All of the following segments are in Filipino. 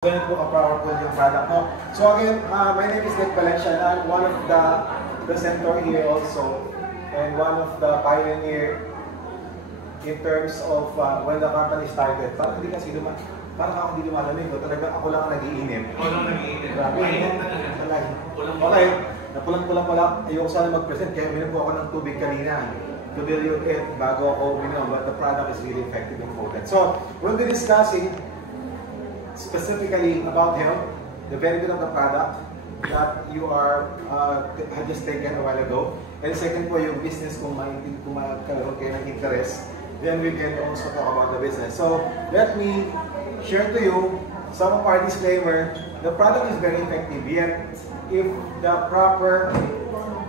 Ganun po ka-powerful yung product mo. So again, my name is Nick Valencia and I'm one of the presenter here also and one of the pioneer in terms of when the company started. Parang hindi kasi parang ako hindi lumalamig. Talaga ako lang ang nag-iinip. Ako lang nag-iinip. Grabe. Okay, napulang-pulang pala. Ayoko sana mag-present kaya uminom po ako ng tubig kanina to dilute it bago ako uminom. But the product is really effective and potent. So, we'll be discussing specifically about health, the benefit of the product that you had just taken a while ago. And second po yung business kung magkaroon kayo ng interest. Then we can also talk about the business. So let me share to you some of our disclaimer. The product is very effective, yet if the proper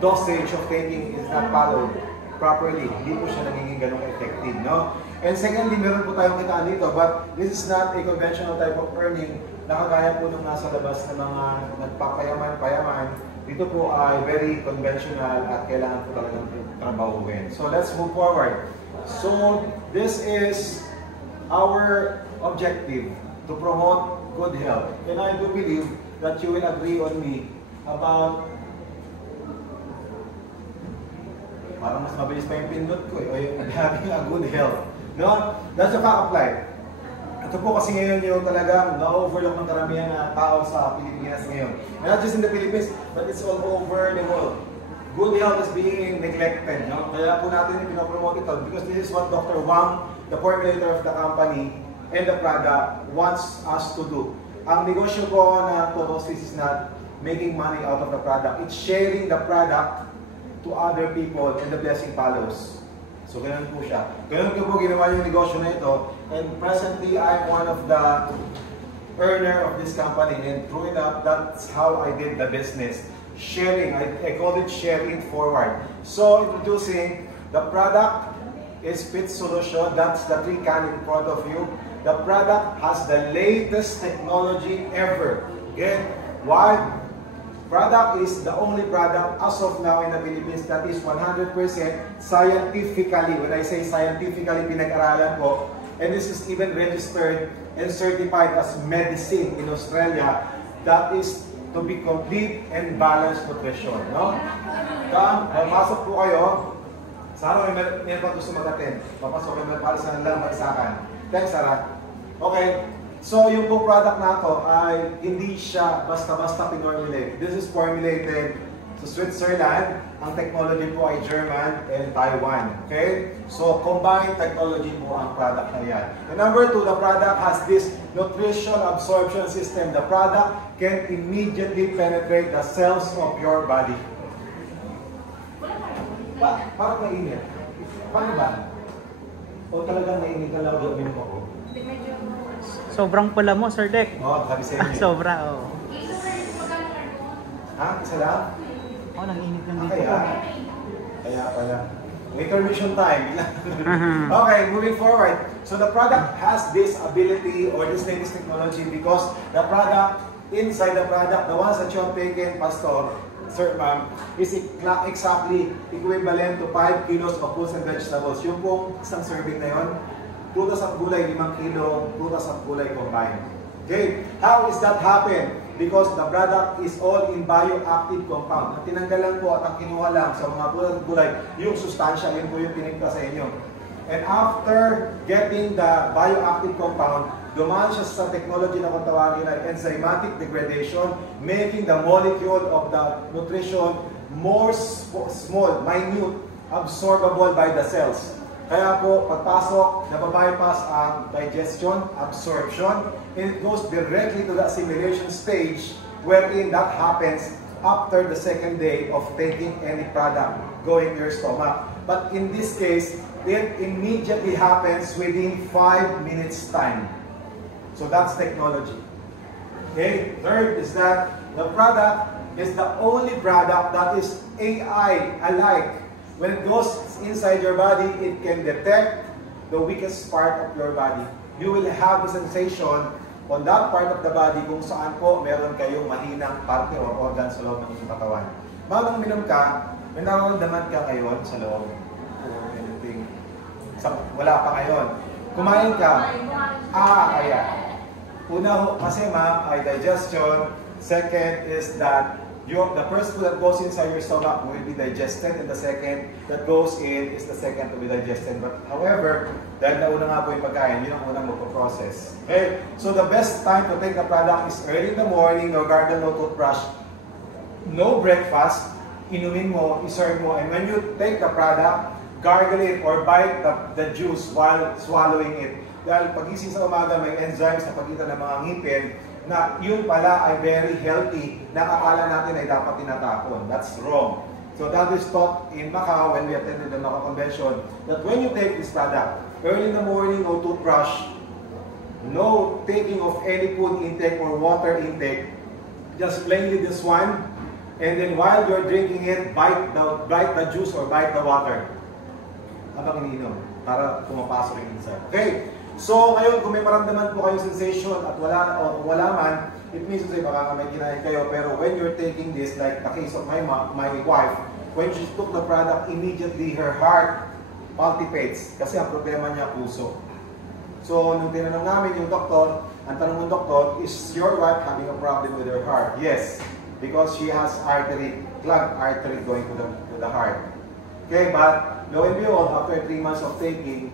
dosage of taking is not followed properly, hindi po siya nagiging ganun effective, no? And secondly, meron po tayong kitaan dito, but this is not a conventional type of earning na kagaya po nung nasa labas ng mga nagpapayaman-payaman. Dito po ay very conventional at kailangan po talagang trabahuin. So let's move forward. So this is our objective, to promote good health. And I do believe that you will agree on me about parang mas mabilis pa yung pindot ko having a good health. No? That's the fact of life. Ito po kasi ngayon yung talagang na-overlook ng karamihan na tao sa Pilipinas ngayon. Not just in the Philippines, but it's all over the world. Good health is being neglected. No? Kaya po natin yung pinapromote ito because this is what Dr. Wang, the formulator of the company and the product, wants us to do. Ang negosyo po na Totosis is not making money out of the product. It's sharing the product to other people and the blessing follows. So, ganun po siya. Ganun ko po ginawa yung negosyo na ito. And presently, I'm one of the earner of this company. And through it up, that's how I did the business. Sharing, I call it share it forward. So, introducing the product is Fit Solution. That's the 3 can in front of you. The product has the latest technology ever. Again, why? Product is the only product as of now in the Philippines that is 100% scientifically, when I say scientifically, pinag-aralan po, and this is even registered and certified as medicine in Australia, that is to be complete and balanced nutrition. No? Papasok po kayo, Sarah, may pa gusto mag-attend. Papasok kayo para sa lang mag-isakan. Thanks, Sarah. Okay. So, yung po product na to ay hindi siya basta-basta pinormulate. This is formulated sa Switzerland. Ang technology po ay German and Taiwan. Okay? So, combined technology po ang product na yan. And number 2, the product has this nutrition absorption system. The product can immediately penetrate the cells of your body. Parang mainit. Paano ba? O talagang mainit na lang doon mo ako? Sobrang pula mo, Sir Dek. Oo, sabi sa inyo. Sobra, oo. Ha? Isa lang? Oo, nang-init lang dito. Kaya pala. Intermission time. Okay, moving forward. So the product has this ability or this latest technology because the product, inside the product, the ones that you have taken, Pastor, Sir, Ma'am, is exactly equivalent to 5 kilos of fruits and vegetables. Yung pong isang serving na yun, prutas at gulay, 5 kilo, prutas at gulay combined. Okay? How is that happen? Because the product is all in bioactive compound. Ang tinanggalan po at ang kinuha lang sa mga prutas at gulay, yung sustansya, yun po yung tinigpa sa inyo. And after getting the bioactive compound, dumaan siya sa technology na kung tawagin ay enzymatic degradation, making the molecule of the nutrition more small, minute, absorbable by the cells. Kaya po, pagpasok, nababypass ang digestion, absorption, and it goes directly to the assimilation stage wherein that happens after the second day of taking any product going to your stomach. But in this case, it immediately happens within 5 minutes time. So that's technology. Okay, third is that the product is the only product that is AI-alike. When it goes inside your body, it can detect the weakest part of your body. You will have a sensation on that part of the body kung saan po meron kayong mahinang parte or organ sa loob ng inyong katawan. Bago minom ka, may nararamdaman ka ngayon sa loob or anything. Wala pa ngayon. Kumain ka, kaya Una kasi ma'am ay digestion. Second is that the first food that goes inside your stomach will be digested, and the second that goes in is the second to be digested. But however, dahil nauna nga po yung pagkain, yun ang unang magpo-process. Okay? So the best time to take the product is early in the morning, no gargle, no toothbrush, no breakfast, inumin mo, iserve mo, and when you take the product, gargle it or bite the juice while swallowing it. Dahil pagising sa umaga, may enzymes sa pagitan ng mga ngipin na yun pala ay very healthy na akala natin ay dapat tinatapon. That's wrong. So that is taught in Macau when we attended the Macau Convention that when you take this product, early in the morning, no toothbrush, no taking of any food intake or water intake, just plainly this one, and then while you're drinking it, bite the juice or bite the water habang iniinom para pumapasok yung inside. Okay? So, ngayon, kung may maramdaman po kayong sensation at wala man, it means to say, baka may kinain kayo, pero when you're taking this, like the case of my wife, when she took the product, immediately her heart palpitates kasi ang problema niya puso. So, nung tinanong namin yung doktor, ang tanong ng doktor, is your wife having a problem with her heart? Yes, because she has clogged artery going to the heart. Okay, but lo and behold, after 3 months of taking,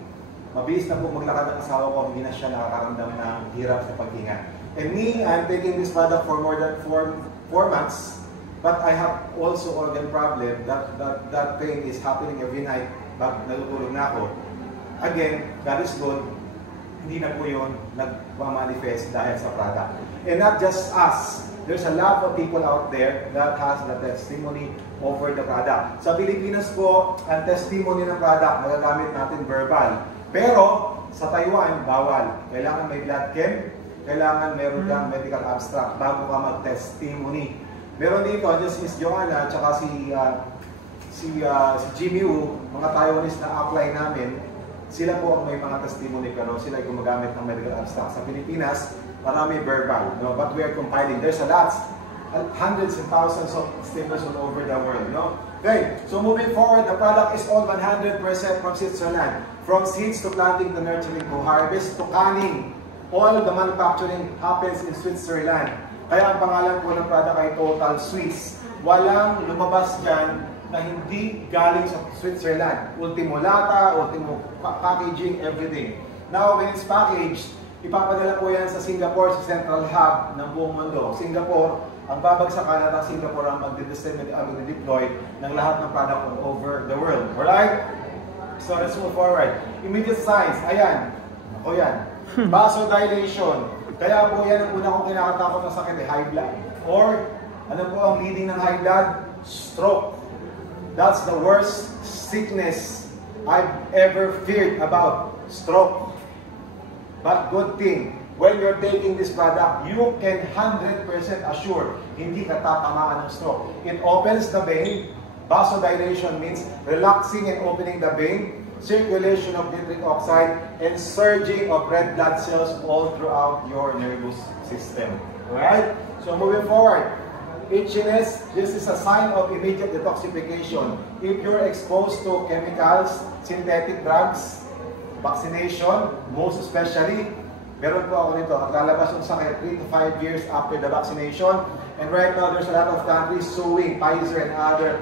mabilis na po maglakad ng asawa ko, hindi na siya nakakaramdam ng hirap sa paghinga. And me, I'm taking this product for more than 4 months, but I have also organ problem. That pain is happening every night pag nalutulog na ako. Again, that is good. Hindi na po yun nagmamanifest dahil sa product. And not just us. There's a lot of people out there that has the testimony over the product. Sa Pilipinas po, ang testimony ng product, magagamit natin verbal. Pero, sa Taiwan, bawal. Kailangan may blood chem, kailangan meron kang medical abstract bago ka mag-testimony. Meron dito, just Miss Joanna, tsaka si Jimmy Wu, mga Taiwanese na apply namin, sila po ang may mga testimony, pero sila ay gumagamit ng medical abstract. Sa Pilipinas, marami verbal, no? But we are compiling. There's a lot, hundreds and thousands of testimonies all over the world, no? Okay, so moving forward, the product is all 100% from Switzerland. From seeds to planting to nurturing to harvest to canning. All of the manufacturing happens in Switzerland. Kaya ang pangalan po ng product ay Total Swiss. Walang lumabas dyan na hindi galing sa Switzerland. Ultimo lata, ultimo packaging, everything. Now, when it's packaged, ipapadala po yan sa Singapore, sa central hub ng buong mundo. Singapore, ang babagsakan at ang Singapore ang mag-deploy ng lahat ng product all over the world. Alright? So let's move forward. Immediate signs. Ayan. Ako yan. Vasodilation. Kaya po yan ang una kong kinakatakot na sakit, high blood. Or, ano po ang leading ng high blood? Stroke. That's the worst sickness I've ever feared about. Stroke. But good thing, when you're taking this product, you can 100% assure hindi ka tatamaan ng stroke. It opens the vein. Vasodilation means relaxing and opening the vein, circulation of nitric oxide, and surging of red blood cells all throughout your nervous system. Alright? So moving forward, itchiness, this is a sign of immediate detoxification. If you're exposed to chemicals, synthetic drugs, vaccination, most especially, meron po ako nito, at lalabas yung sakit 3 to 5 years after the vaccination. And right now, there's a lot of countries suing Pfizer and other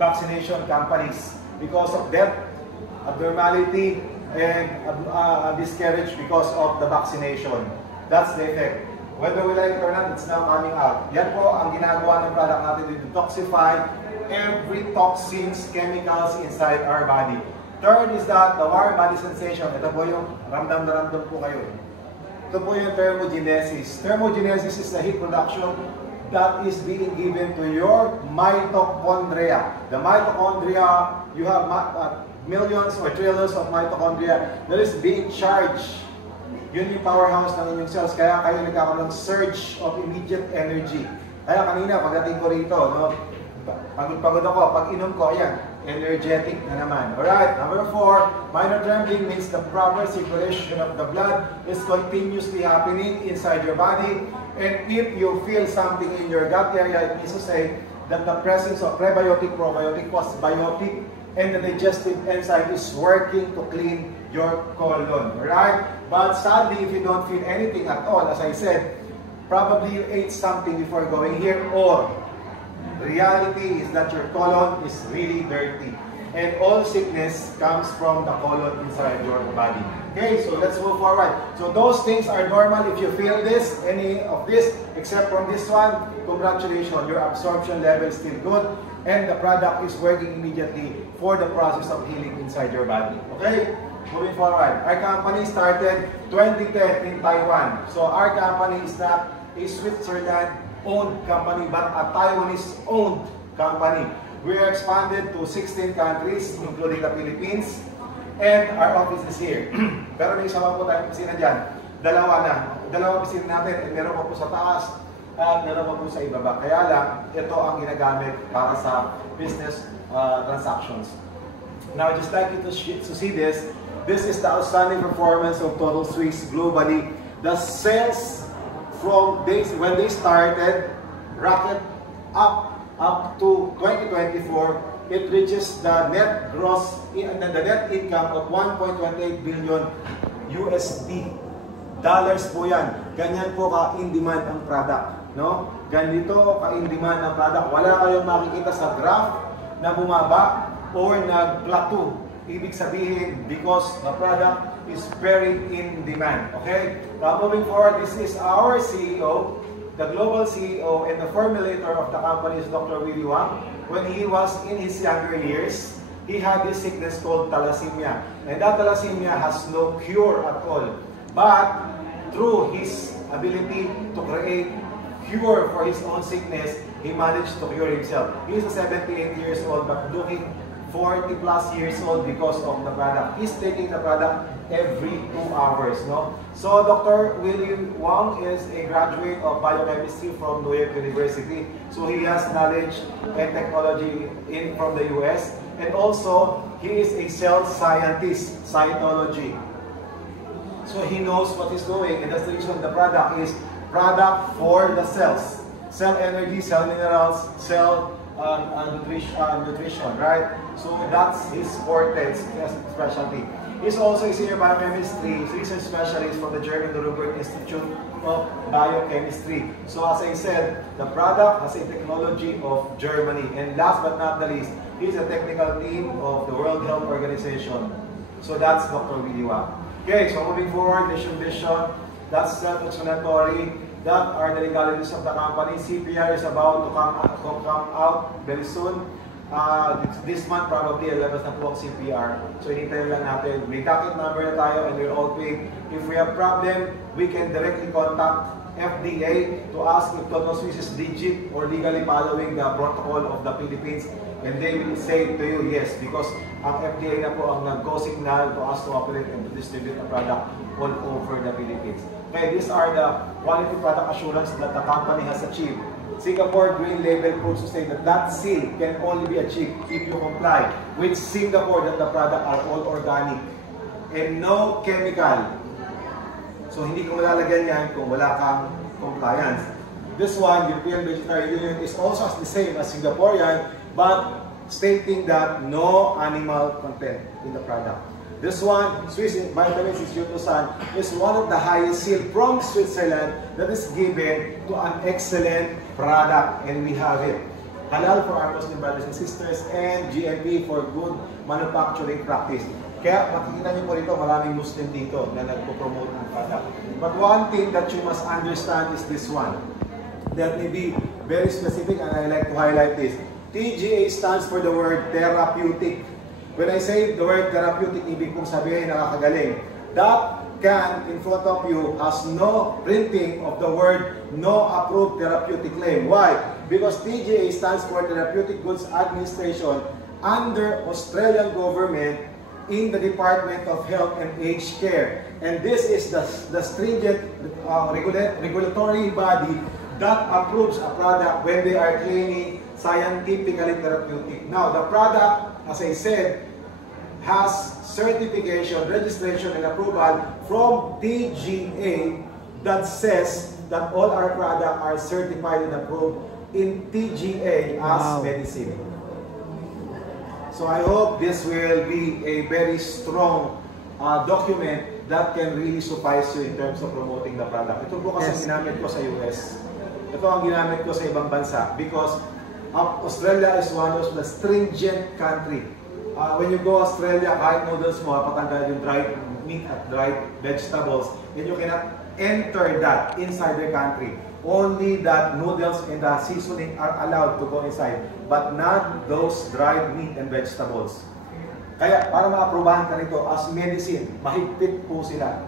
vaccination companies because of death, abnormality, and discourage because of the vaccination. That's the effect. Whether we like it or not, it's now coming out. Yan po ang ginagawa ng product natin to detoxify every toxins, chemicals inside our body. Third is that the warm body sensation. Ito po yung ramdam na ramdam po kayo. Ito po yung thermogenesis. Thermogenesis is the heat production that is being given to your mitochondria. The mitochondria, you have millions or trillions of mitochondria that is being charged. Yun yung powerhouse ng inyong cells. Kaya kayo nagkakaroon ng surge of immediate energy. Kaya kanina, pagdating ko rito, no, pagod-pagod ako, pag inom ko, ayan, energetic na naman. Alright, number 4, minor trembling means the proper circulation of the blood is continuously happening inside your body. And if you feel something in your gut area, it means to say that the presence of prebiotic, probiotic, postbiotic and the digestive enzyme is working to clean your colon, right? But sadly, if you don't feel anything at all, as I said, probably you ate something before going here, or the reality is that your colon is really dirty. And all sickness comes from the colon inside your body. Okay, so let's move forward. So those things are normal. If you feel this, any of this, except from this one, congratulations, your absorption level is still good, and the product is working immediately for the process of healing inside your body. Okay, moving forward. Our company started 2010 in Taiwan. So our company is not a Switzerland-owned company, but a Taiwanese-owned company. We are expanded to 16 countries, including the Philippines, and our office is here. Pero may isa pa po tayong opisina dyan. Dalawa opisina natin, and meron pa po sa taas, at meron pa po sa ibaba. Kaya lang, ito ang ginagamit para sa business transactions. Now, I'd just like you to see this. This is the outstanding performance of Total Swiss globally. The sales from days when they started rocket up to 2024, it reaches the net income of 1.28 billion USD. Dollars po yan. Ganyan po ka-in-demand ang product. No? Ganito ka-in-demand ang product. Wala kayong makikita sa graph na bumaba or nag-plateau. Ibig sabihin, because the product is very in demand. Okay? Now, moving forward, this is our CEO. The global CEO and the formulator of the company is Dr. Willie Wang. When he was in his younger years, he had this sickness called thalassemia. And that thalassemia has no cure at all. But through his ability to create cure for his own sickness, he managed to cure himself. He is 78 years old, but looking 40 plus years old because of the product. He's taking the product every 2 hours. No? So Dr. William Wang is a graduate of biochemistry from New York University. So he has knowledge and technology from the US. And also, he is a cell scientist, cytology. So he knows what he's doing, and that's the reason the product is product for the cells. Cell energy, cell minerals, cell nutrition, right? So that's his forte, specialty. He's also a senior biochemistry research specialist from the German Nuremberg Institute of Biochemistry. So as I said, the product has a technology of Germany. And last but not the least, he's a technical team of the World Health Organization. So that's Dr. Willie Wang. Okay, so moving forward, vision, that's self-explanatory. That are the legalities of the company. CPR is about to come out very soon. This month, probably, alabas na po ang CPR. So, hinintay lang natin. May docket number na tayo and we're all paid. If we have problem, we can directly contact FDA to ask if Total Swiss is legit or legally following the protocol of the Philippines. And they will say to you, yes, because ang FDA na po ang nag-go signal to us to operate and to distribute the product all over the Philippines. Okay, these are the quality product assurance that the company has achieved. Singapore Green Label proves to say that that seal can only be achieved if you comply with Singapore that the product are all organic and no chemical. So hindi ko malalagyan yan kung wala kang compliance. This one, European Vegetarian Union, is also the same as Singaporean, but stating that no animal content in the product. This one, Swiss Vitamins Institute Lausanne, is one of the highest seal from Switzerland that is given to an excellent product, and we have it. Halal for our Muslim brothers and sisters, and GMP for good manufacturing practice. Kaya makikita niyo po dito, maraming Muslim dito na nagpo-promote ng product. But one thing that you must understand is this one. That may be very specific, and I like to highlight this. TGA stands for the word therapeutic. When I say the word therapeutic, ibig kong sabihin nakakagaling. That can in front of you has no printing of the word no approved therapeutic claim. Why? Because TGA stands for Therapeutic Goods Administration under Australian government in the Department of Health and Aged Care. And this is the stringent regulatory body that approves a product when they are claiming scientifically therapeutic. Now, the product, as I said, has certification, registration, and approval from TGA that says that all our products are certified and approved in TGA as medicine. So I hope this will be a very strong document that can really suffice you in terms of promoting the product. Ito po kasi ginamit ko sa US. Ito ang ginamit ko sa ibang bansa because Australia is one of the stringent country. When you go Australia, kahit noodles mo, patanggal yung dried meat at dried vegetables, and you cannot enter that inside their country. Only that noodles and the seasoning are allowed to go inside, but not those dried meat and vegetables. Kaya para ma-aprobahan ka nito as medicine, mahigpit po sila.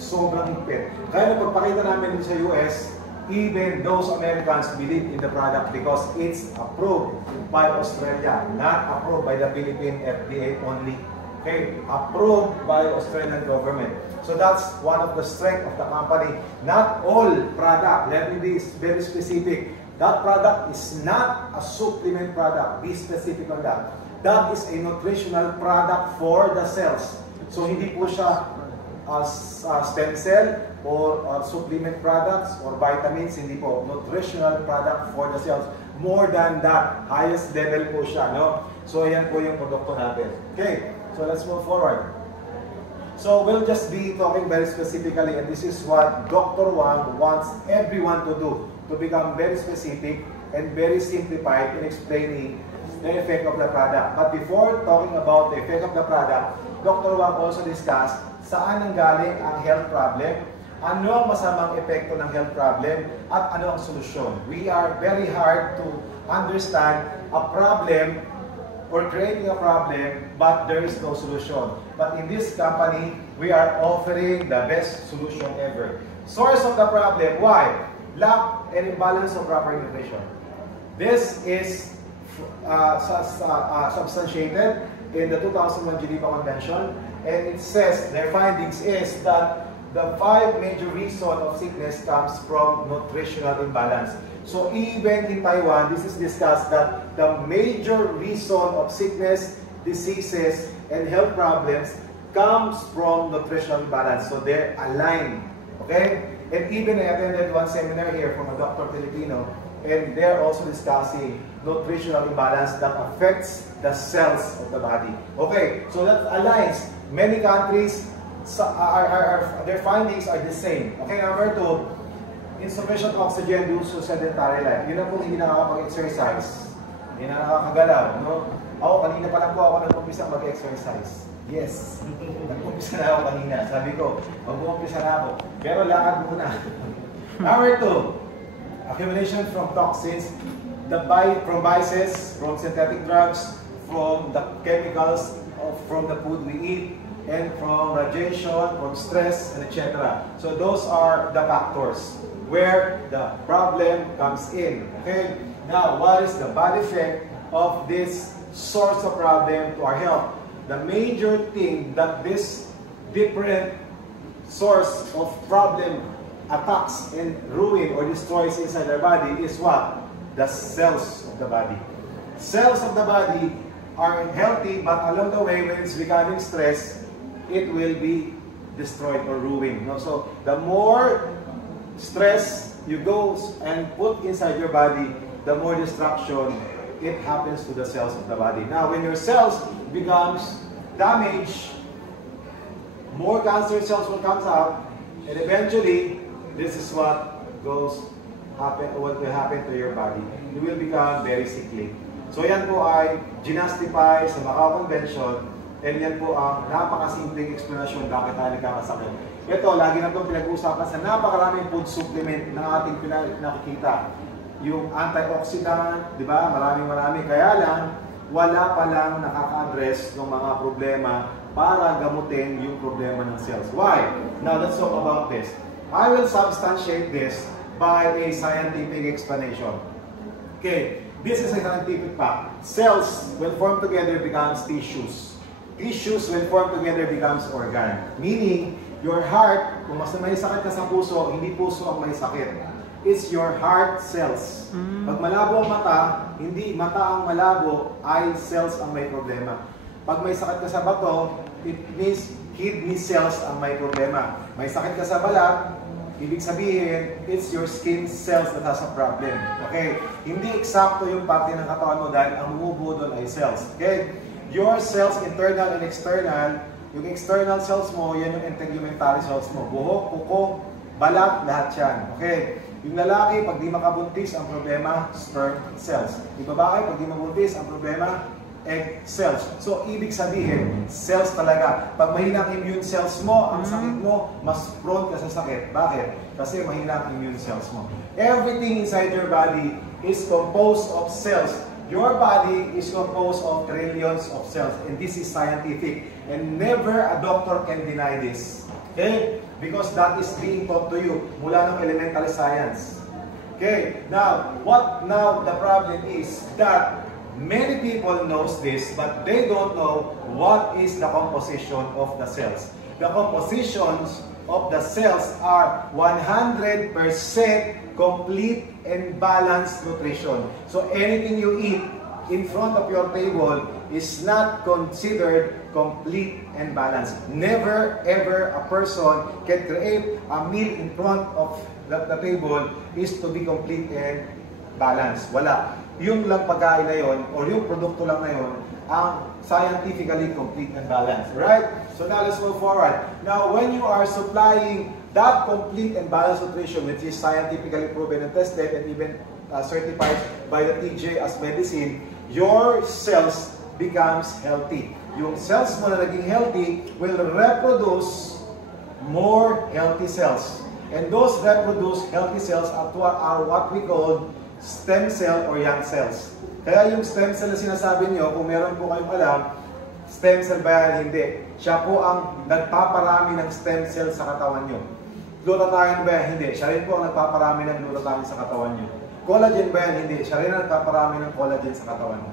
Sobrang higpit. Kaya napagpakita namin sa US, even those Americans believe in the product because it's approved by Australia, not approved by the Philippine FDA only. Okay, approved by Australian government. So that's one of the strength of the company. Not all product, let me be very specific. That product is not a supplement product. Be specific on that. That is a nutritional product for the cells. So hindi po siya stem cell or supplement products or vitamins, hindi po. Nutritional product for the cells. More than that, highest level po siya, no? So ayan po yung produkto natin. Okay, so let's move forward. So we'll just be talking very specifically, and this is what Dr. Wang wants everyone to do, to become very specific and very simplified in explaining the effect of the product. But before talking about the effect of the product, Dr. Wang also discussed saan nanggaling ang health problem, ano ang masamang epekto ng health problem, at ano ang solusyon. We are very hard to understand a problem or creating a problem, but there is no solution. But in this company, we are offering the best solution ever. Source of the problem, why? Lack and imbalance of proper nutrition. This is substantiated in the 2001 Geneva Convention, and it says their findings is that the 5 major reasons of sickness comes from nutritional imbalance. So even in Taiwan, this is discussed that the major reason of sickness, diseases, and health problems comes from nutritional imbalance. So they're aligned. Okay? And even I attended one seminar here from a Dr. Filipino, and they're also discussing nutritional imbalance that affects the cells of the body. Okay, so that aligns. Many countries, their findings are the same. Okay, number 2, insufficient oxygen due to sedentary life. Yun ang kung hindi nakakapag-exercise, hindi na nakakagalaw. No? Ako, kanina pa lang po ako nag-umpisa mag-exercise. Yes, nag-umpisa na ako kanina. Sabi ko, mag-umpisa na ako. Pero lakad muna. Number 2, accumulation from toxins, from vices, from synthetic drugs, from the chemicals, from the food we eat, and from radiation, from stress, and etc. So those are the factors where the problem comes in. Okay? Now, what is the bad effect of this source of problem to our health? The major thing that this different source of problem attacks and ruin or destroys inside our body is what? The cells of the body. Cells of the body are healthy, but along the way, when it's becoming stress, it will be destroyed or ruined. No? So the more stress you go and put inside your body, the more destruction it happens to the cells of the body. Now, when your cells becomes damaged, more cancer cells will come out, and eventually, this is what will happen to your body. You will become very sickly. So yan po ay ginastify sa Macau Convention, and yan po ang napakasimpleng explanation bakit tayo nagkakasakit. Ito, lagi na itong pinag-uusapan sa napakaraming food supplement na ating nakikita. Yung antioxidant, di ba? Marami. Kaya lang, wala pa lang nakaka-address ng mga problema para gamutin yung problema ng cells. Why? Now, let's talk about this. I will substantiate this by a scientific explanation. Okay, this is a scientific fact. Cells, when formed together, becomes tissues. Tissues, when formed together, becomes organ. Meaning, your heart, kung mas may sakit ka sa puso, hindi puso ang may sakit. It's your heart cells. Pag malabo ang mata, hindi mata ang malabo, eye cells ang may problema. Pag may sakit ka sa bato, it means kidney cells ang may problema. May sakit ka sa balat, ibig sabihin, it's your skin cells that has a problem. Okay? Hindi eksakto yung parte ng katawan mo dahil ang bumubuo doon ay cells. Okay? your cells, internal and external, yung external cells mo, yan yung integumentary cells mo. Buhok, kuko, balat, lahat yan. Okay? Yung lalaki, pag di makabuntis, ang problema, sperm cells. Yung babae, pag di mabuntis, ang problema, egg cells. So, ibig sabihin, cells talaga. Pag mahina ang immune cells mo, ang sakit mo, mas prone ka sa sakit. Bakit? Kasi mahina ang immune cells mo. Everything inside your body is composed of cells. Your body is composed of trillions of cells. And this is scientific. And never a doctor can deny this. Okay? Because that is being taught to you mula ng elementary science. Okay? Now, the problem is that many people knows this, but they don't know what is the composition of the cells. The compositions of the cells are 100% complete and balanced nutrition. So anything you eat in front of your table is not considered complete and balanced. Never ever a person can create a meal in front of the table is to be complete and balanced. Wala. Yung lang pagkain na yun, or yung produkto lang na yun, ang scientifically complete and balanced. Right? So now let's move forward. Now, when you are supplying that complete and balanced nutrition, which is scientifically proven and tested and even certified by the TJ as medicine, your cells becomes healthy. Yung cells mo na naging healthy will reproduce more healthy cells. And those reproduced healthy cells are what we call stem cell or young cells. Kaya yung stem cell na sinasabi nyo, kung meron po kayong alam, stem cell ba yan? Hindi. Siya po ang nagpaparami ng stem cell sa katawan nyo. Glutathione ba yan? Hindi. Siya rin po ang nagpaparami ng glutathione sa katawan nyo. Collagen ba yan? Hindi. Siya rin ang nagpaparami ng collagen sa katawan nyo.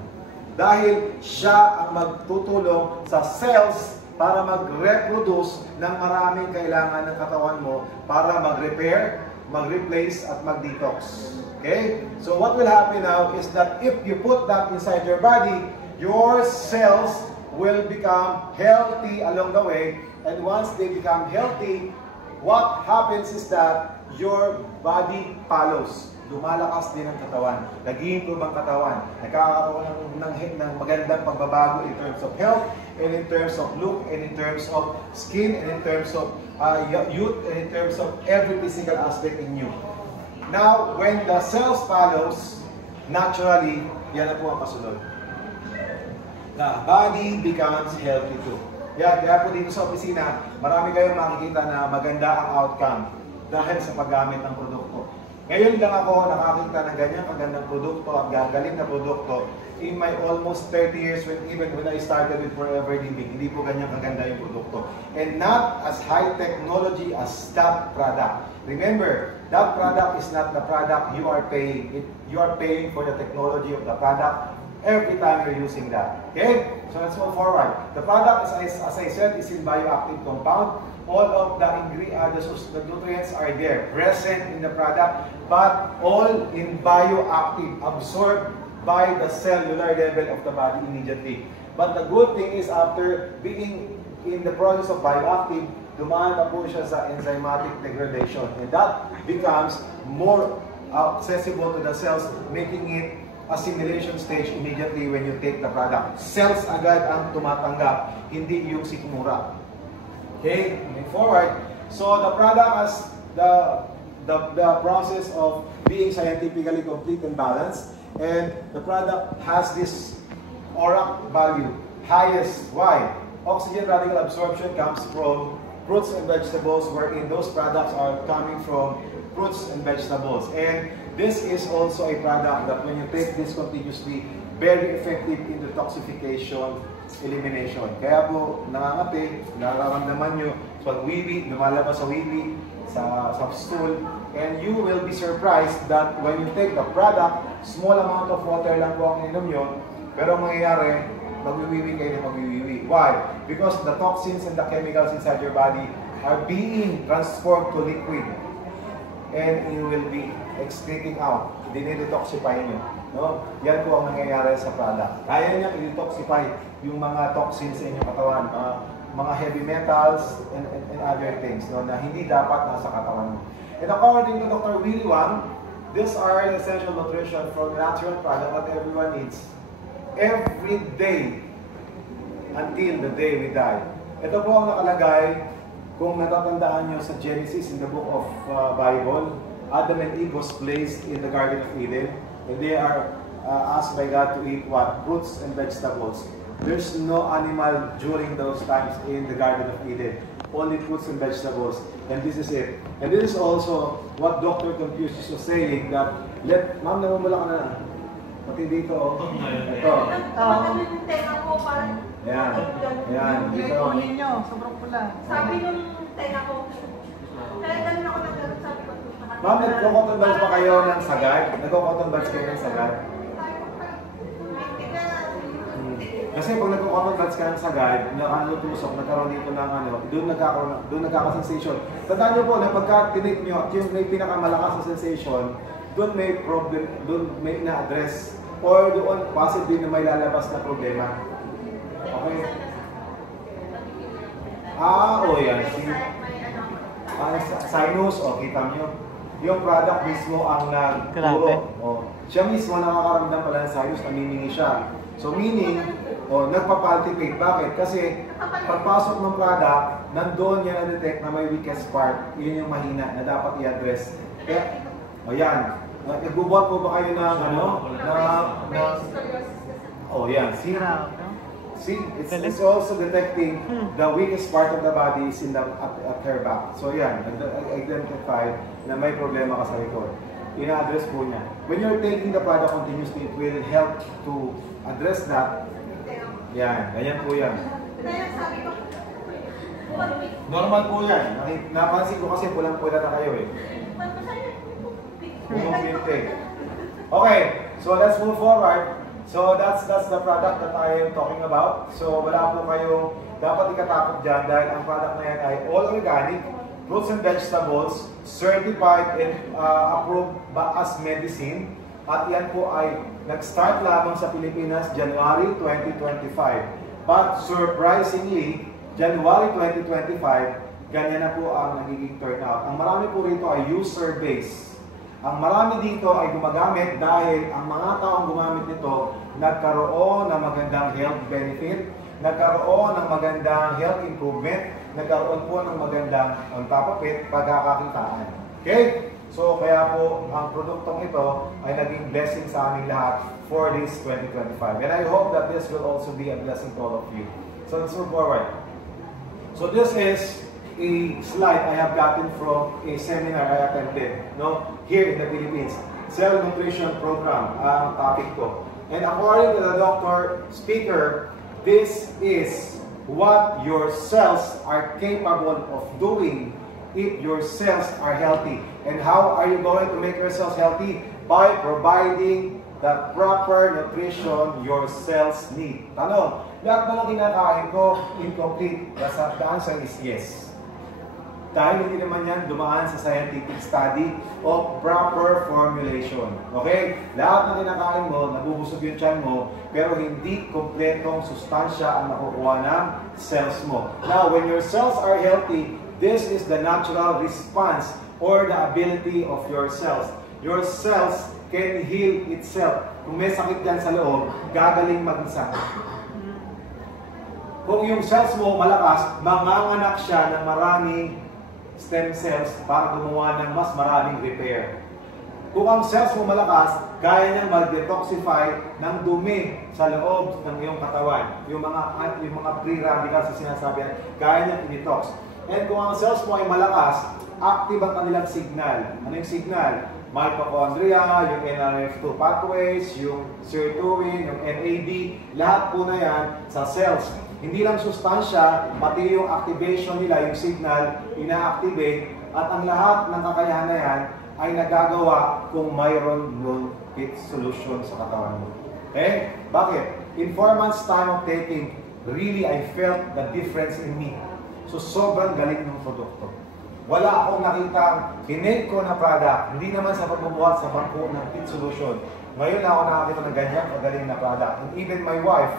Dahil siya ang magtutulong sa cells para mag-reproduce ng maraming kailangan ng katawan mo para mag-repair, mag-replace, at mag-detox. Okay? So what will happen now is that if you put that inside your body, your cells will become healthy along the way. And once they become healthy, what happens is that your body follows. Lumalakas din ang katawan. Nag-i-improve ang katawan. Nagkakaroon ng magandang pagbabago in terms of health, and in terms of look, and in terms of skin, and in terms of youth, and in terms of every physical aspect in you. Now, when the cells follows, naturally, yan na po ang kasunod. The body becomes healthy too. Yan, kaya po dito sa opisina, marami kayong makikita na maganda ang outcome dahil sa paggamit ng produkto. Ngayon lang ako nakakita ng ganyang kagandang produkto at gagaling na produkto in my almost 30 years even when I started with Forever Living. Hindi po ganyang kaganda yung produkto. And not as high technology as that product. Remember, that product is not the product you are paying. You are paying for the technology of the product every time you're using that. Okay? So let's move forward. The product, as I said, is in bioactive compound. All of the ingredients, the nutrients are there, present in the product, but all in bioactive, absorbed by the cellular level of the body immediately. But the good thing is, after being in the process of bioactive, dumaan na po siya sa enzymatic degradation. And that becomes more accessible to the cells, making it assimilation stage immediately when you take the product. Cells agad ang tumatanggap, hindi yung sikmura. Okay, moving forward. So the product has the process of being scientifically complete and balanced, and the product has this ORAC value, highest. Why? Oxygen radical absorption comes from fruits and vegetables, wherein those products are coming from fruits and vegetables. And this is also a product that when you take this continuously, very effective in detoxification, elimination. Kaya po, nangangati, nararamdaman nyo, so wiwi, lumalabas sa wiwi, sa stool, and you will be surprised that when you take the product, small amount of water lang po ang inom nyo, pero mangyayari, magwiwiwi kayo na magwiwiwi. Why? Because the toxins and the chemicals inside your body are being transformed to liquid, and you will be excreting out. Dinidetoxify nyo. No? Yan po ang nangyayari sa product. Kaya niya i-detoxify yung mga toxins sa inyong katawan, mga heavy metals and other things, no, na hindi dapat nasa katawan mo. And according to Dr. Willie Wang, these are essential nutrition from natural product that everyone needs every day until the day we die. Ito po ang nakalagay, kung natatandaan nyo sa Genesis in the book of Bible, Adam and Eve was placed in the Garden of Eden, and they are asked by God to eat what? Fruits and vegetables. There's no animal during those times in the Garden of Eden. Only fruits and vegetables. And this is it. And this is also what Dr. Confucius was saying that, ma'am, namumula ka na. Pati dito, oh. Ito. Ayan. Ayan. Dito. Kunin nyo, sobrang pula. Sabi nung tenga ko, kaya ganun ako nagkaroon, sabi ko, Ma'am, nagko-cotton buds pa kayo ng sagad? Nagko-cotton buds kayo ng sagad? Kasi pag nagko-cotton buds ka ng sagad, nakalutusok, nagkaroon dito ng doon nagkaka-sensation. Tandaan nyo po na pagka tinake nyo at yung may pinakamalakas na sensation, doon may problem, doon may ina-address, or doon possibly na may lalabas na problema. Okay? Yan. Sinus, kita nyo. Yung product mismo ang nagturo. Siya mismo nakakaramdam pala ng sinus, namimingi siya. So meaning, nagpapalpate. Bakit? Kasi pagpasok ng product, nandoon yan na-detect na may weakest part. Yun yung mahina na dapat i-address. Kaya, yan. Nagbubuhat po ba kayo ng yan. See, it's also detecting the weakest part of the body is in the at her back. So yan, identify na may problema ka sa likod. Ina-address po niya. When you're taking the product continuously, it will help to address that. Yan, ganyan po yan. Normal po yan. Napansin ko kasi pulang-pula na kayo eh. Okay, so let's move forward. So that's the product that I am talking about. So wala po kayong dapat ikatakot dyan dahil ang product na yan ay all organic, fruits and vegetables, certified and approved as medicine. At yan po ay nag-start lamang sa Pilipinas January 2025. But surprisingly, January 2025, ganyan na po ang nagiging turnout. Ang marami po rito ay user base. Ang marami dito ay gumagamit dahil ang mga taong gumamit nito nagkaroon ng magandang health benefit, nagkaroon ng magandang health improvement, nagkaroon po ng magandang on top of it, pagkakakitaan. Okay? So kaya po ang produktong ito ay naging blessing sa aming lahat for this 2025. And I hope that this will also be a blessing to all of you. So let's move forward. So this is a slide I have gotten from a seminar I attended here in the Philippines. Cell Nutrition Program ang topic ko. And according to the doctor speaker, this is what your cells are capable of doing if your cells are healthy. And how are you going to make your cells healthy? By providing the proper nutrition your cells need. Tanong, lahat na lang kinakain ko incomplete? The answer is yes. Dahil hindi naman yan dumaan sa scientific study of proper formulation. Okay? Lahat ng kinakain mo, nabubusog yung tiyan mo, pero hindi kompletong sustansya ang nakukuha ng cells mo. Now, when your cells are healthy, this is the natural response or the ability of your cells. Your cells can heal itself. Kung may sakit yan sa loob, gagaling mag-isa. Kung yung cells mo malakas, manganganak siya ng maraming stem cells para gumawa ng mas maraming repair. Kung ang cells mo malakas, kaya niyang mag-detoxify ng dumi sa loob ng iyong katawan. Yung mga free radicals na sinasabi, kaya niyang i-detox. And kung ang cells mo ay malakas, active ang kanilang signal. Ano yung signal? Mitochondria, yung NRF2 pathways, yung sirtuin, yung NAD, lahat po na yan sa cells. Hindi lang sustansya, pati yung activation nila, yung signal, ina-activate, at ang lahat ng kakayahan na yan ay nagagawa kung mayroon yung fit solution sa katawan mo. Okay? Bakit? In 4 months time of taking, really I felt the difference in me. So sobrang galing ng produkto. Wala akong nakita, hinake ko na product, hindi naman sa pagbubuhat sa bangko ng fit solution. Ngayon ako nakakita ng ganyan kagaling na product. And even my wife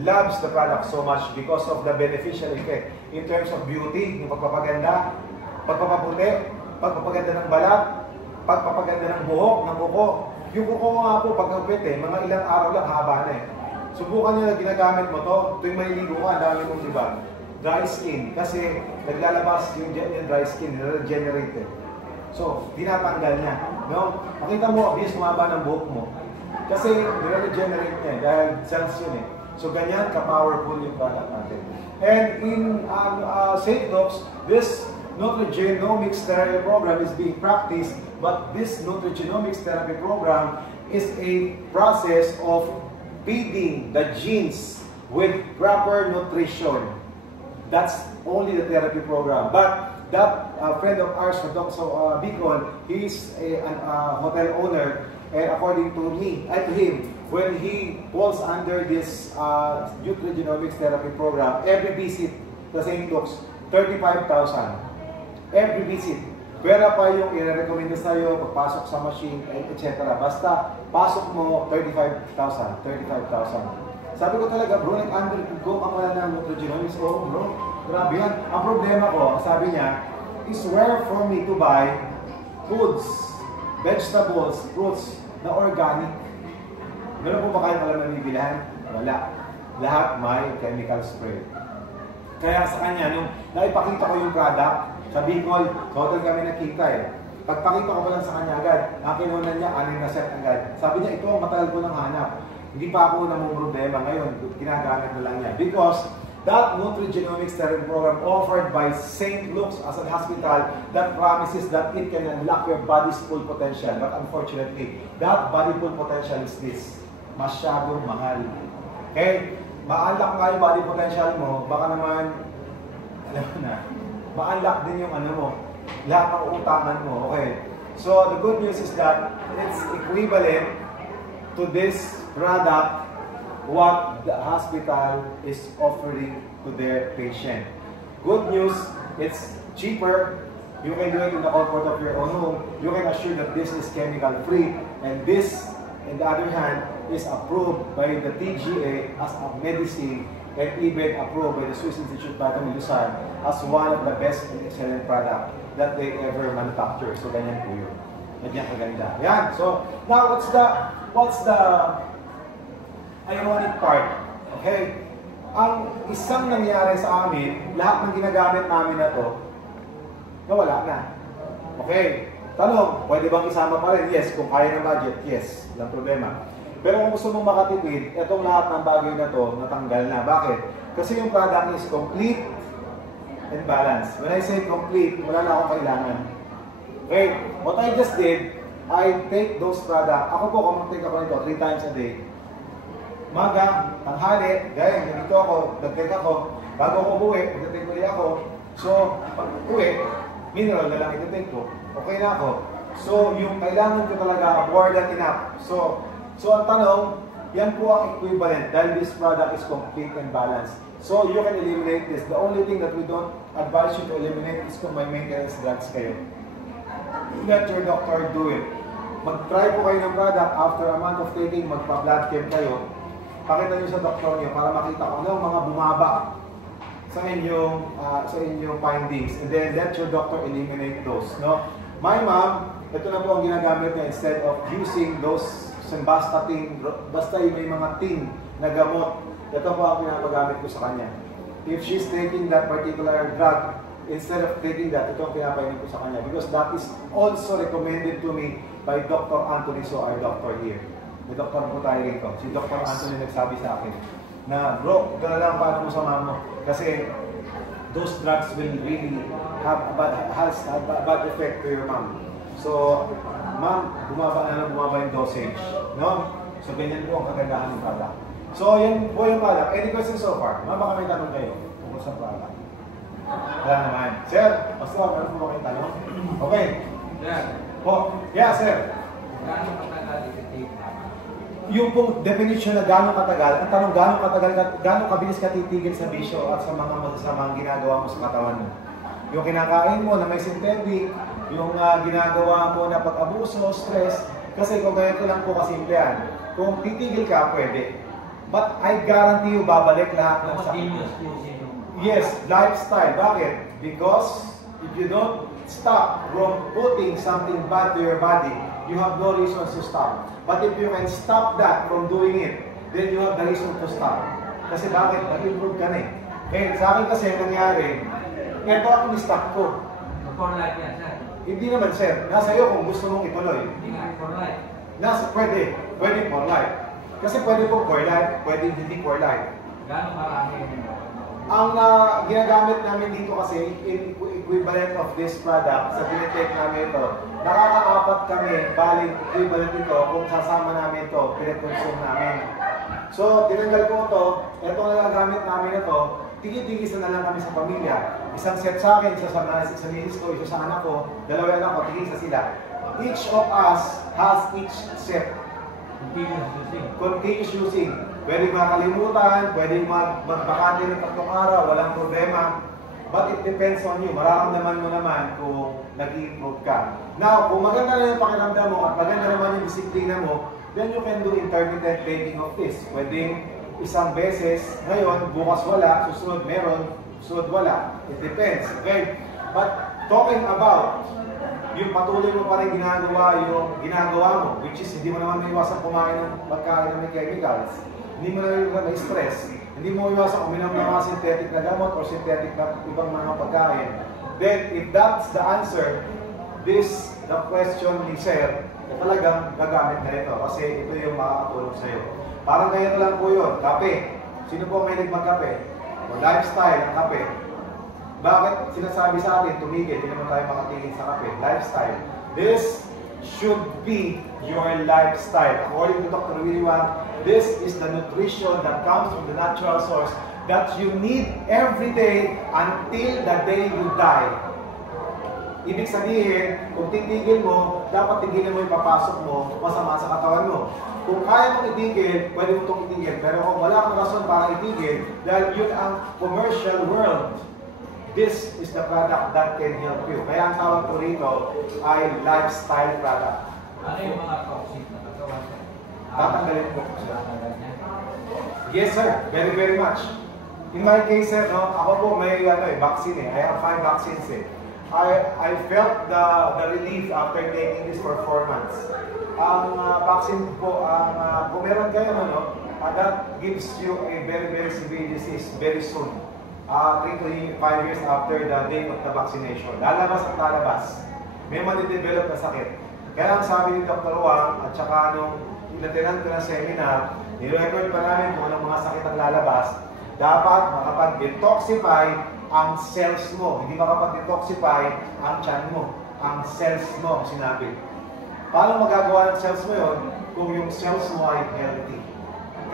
loves the product so much because of the beneficial effect in terms of beauty, yung pagpapaganda, pagpapaputi, pagpapaganda ng balat, pagpapaganda ng buhok, ng kuko. Yung kuko nga po, pagkapit mga ilang araw lang haba na eh. Subukan nyo na ginagamit mo to, tuwing maliligo ka, ang dami mong diba? Dry skin, kasi naglalabas yung dry skin, nire-regenerate. So, dinatanggal niya. No? Makita mo, obvious humaba ng buhok mo. Kasi nire-regenerate niya, dahil cells yun eh. So, ganyan ka-powerful yung product natin. And in St. Luke's, this nutrigenomics therapy program is being practiced, but this nutrigenomics therapy program is a process of feeding the genes with proper nutrition. That's only the therapy program. But that friend of ours, Dr. Bicol, he is a hotel owner, and according to me, to him, when he falls under this nutrigenomics therapy program, every visit sa St. Luke's, 35,000. Every visit. Pwera pa yung i-recommend sa'yo, pagpasok sa machine, etc. Basta, pasok mo, 35,000. 35,000. Sabi ko talaga, bro, nag-undergo ka pala ng nutrigenomics. Oh, bro, grabe yan. Ang problema ko, sabi niya, is where for me to buy foods, vegetables, fruits na organic. Meron po ba kayo pala nabibilhan? Wala. Lahat may chemical spray. Kaya sa kanya, nung naipakita ko yung product, sa Bicol, sa hotel kami nakita eh. Pagpakita ko pa lang sa kanya agad, nakinunan niya, 6 na set agad. Sabi niya, ito ang matagal ko nang hanap. Hindi pa ako namumroblema ngayon, ginagamit na lang niya. Because that nutrigenomics therapy program offered by St. Luke's as a hospital that promises that it can unlock your body's full potential. But unfortunately, that body full potential is this. Masyadong mahal. Okay? Ma-unlock nga yung body potential mo, baka naman, alam mo na, ma-unlock din yung ano mo, lahat ng utangan mo. Okay. So, the good news is that it's equivalent to this product what the hospital is offering to their patient. Good news, it's cheaper. You can do it in the comfort of your own home. You can assure that this is chemical-free. And this, on the other hand, is approved by the TGA as a medicine and even approved by the Swiss Institute Vitamin Luzon as one of the best and excellent product that they ever manufacture. So, ganyan po yun. Ganyan kaganda. Yan. So, now, what's the ironic part? Okay? Ang isang nangyari sa amin, lahat ng ginagamit namin na to, nawala na. Okay? Tanong, pwede bang isama pa rin? Yes. Kung kaya ng budget, yes. Walang problema. Pero kung gusto mong makatipid, itong lahat ng bagay na to, natanggal na. Bakit? Kasi yung product is complete and balanced. When I say complete, wala na akong kailangan. Okay? What I just did, I take those products. Ako po, kung mag-take ako nito 3 times a day. Maga, tanghali, gaya, ganito ako, nag-take ako. Bago ako uwi, mag-take ulit ako. So, pag uwi, mineral na lang ito-take ko. Okay na ako. So, yung kailangan ko talaga, more than enough. So ang tanong, yan po ang equivalent dahil this product is complete and balanced. So you can eliminate this. The only thing that we don't advise you to eliminate is kung may maintenance drugs kayo. Let your doctor do it. Mag-try po kayo ng product after a month of taking, magpa-blood chem kayo. Pakita nyo sa doktor nyo para makita kung ano mga bumaba sa inyong findings. And then let your doctor eliminate those. No? My mom, ito na po ang ginagamit niya instead of using those simvastatin, basta yung may mga tin na gamot, ito po ang pinapagamit ko sa kanya. If she's taking that particular drug, instead of taking that, ito ang pinapainom ko sa kanya. Because that is also recommended to me by Dr. Anthony So, our doctor here. May doktor po tayo rito. Si Dr. Anthony nagsabi sa akin na, bro, ito na lang paano mo sa mama mo. Kasi those drugs will really have a bad effect to your mom. So, ma'am, bumaba yung dosage. No? So, ganyan po ang kagandahan ng product. So, yan po yung product. Any questions so far? Ma'am, baka may tanong kayo tungkol sa product. Wala naman. Sir, Pastor, meron po kayong tanong? Okay. Yeah. Po. Yeah, sir. Gaano katagal i-take? Yung pong definition na gano'ng katagal, ang tanong gano'ng katagal, gano'ng kabilis ka titigil sa bisyo at sa mga masasamang ginagawa mo sa katawan mo. Yung kinakain mo na may synthetic, yung ginagawa mo na pag-abuso, stress, kasi kung ganito lang po kasimple yan, kung titigil ka, pwede. But I guarantee you, babalik lahat ng sakit. Yes, lifestyle. Bakit? Because if you don't stop from putting something bad to your body, you have no reason to stop. But if you can stop that from doing it, then you have the reason to stop. Kasi bakit? Nag-improve ka na eh. Eh, sa akin kasi nangyari, eto ang ni-stop ko. For life yan, sir. Hindi naman, sir. Nasa iyo kung gusto mong ituloy. Hindi nga, for life. Pwede for life. Kasi pwede po for life, pwede hindi for life. Gano'ng marami yun? Ang ginagamit namin dito kasi, equivalent of this product, sa tinitake namin ito, nakaka-apat kami, bali equivalent ito, kung sasama namin ito, pinakonsume namin. So, tinanggal ko ito, ito ang nagagamit namin ito, tigi-tigisa na lang kami sa pamilya. Isang set sa akin, isa sa misis ko, isa sa anak ko, dalawa anak ko, tigisa sila. Each of us has each set. Continuous using. Pwede makalimutan, pwede magbakante ng 3 araw, walang problema. But it depends on you. Mararamdaman mo naman kung nag-i-improve ka. Now, kung maganda na yung pakiramdam mo at maganda naman yung disiplina mo, then you can do intermittent taking of this. Pwede isang beses, ngayon, bukas wala, susunod meron, susunod wala. It depends, okay? But talking about yung patuloy mo pa rin ginagawa mo, which is hindi mo naman maiwasan kumain ng pagkain na may chemicals, hindi mo na stress, hindi mo iwasan uminom ng mga synthetic na gamot or synthetic na ibang mga pagkain, then if that's the answer, the question ni Sir, talagang gagamit na ito kasi ito yung makakatulong sa'yo. Parang ganyan lang po yun, kape. Sino po may magkape? O lifestyle ng kape. Bakit sinasabi sa atin, tumigil, hindi naman tayo makatigil sa kape? Lifestyle. This should be your lifestyle. According to Dr. Willie Wang, this is the nutrition that comes from the natural source that you need every day until the day you die. Ibig sabihin, kung titigil mo, dapat tigilin mo yung papasok mo, masama sa katawan mo. Kung kaya mong itigil, pwede mo itong itigil. Pero kung wala kang rason para itigil, dahil yun ang commercial world, this is the product that can help you. Kaya ang tawag ko rito ay lifestyle product. Ano yung mga toxic na katawan? Tatanggalin ko. Yes sir, very very much. In my case sir, no, ako po may vaccine eh. I have 5 vaccines eh. I felt the relief after taking this for 4 months. Ang vaccine po, kung meron kayo, that gives you a very very severe disease very soon. 3 to 5 years after the date of the vaccination. Lalabas at lalabas. May madidevelop na sakit. Kaya ang sabi ni Dr. Wang at saka nung inatinan ko na seminar, nirecord pa namin kung anong mga sakit ang lalabas, dapat makapag-detoxify ang cells mo. Hindi makapag-detoxify ang tiyan mo. Ang cells mo, sinabi. Paano magagawa ng cells mo yun kung yung cells mo ay healthy?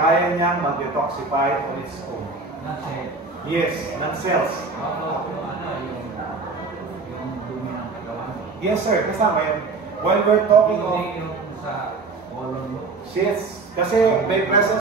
Kaya niyang mag-detoxify on its own. Yes, ng cells. Yung dumi ng katawan. Yes sir, kasama yan. When we're talking of... Yung sa colon mo. Yes, kasi may presence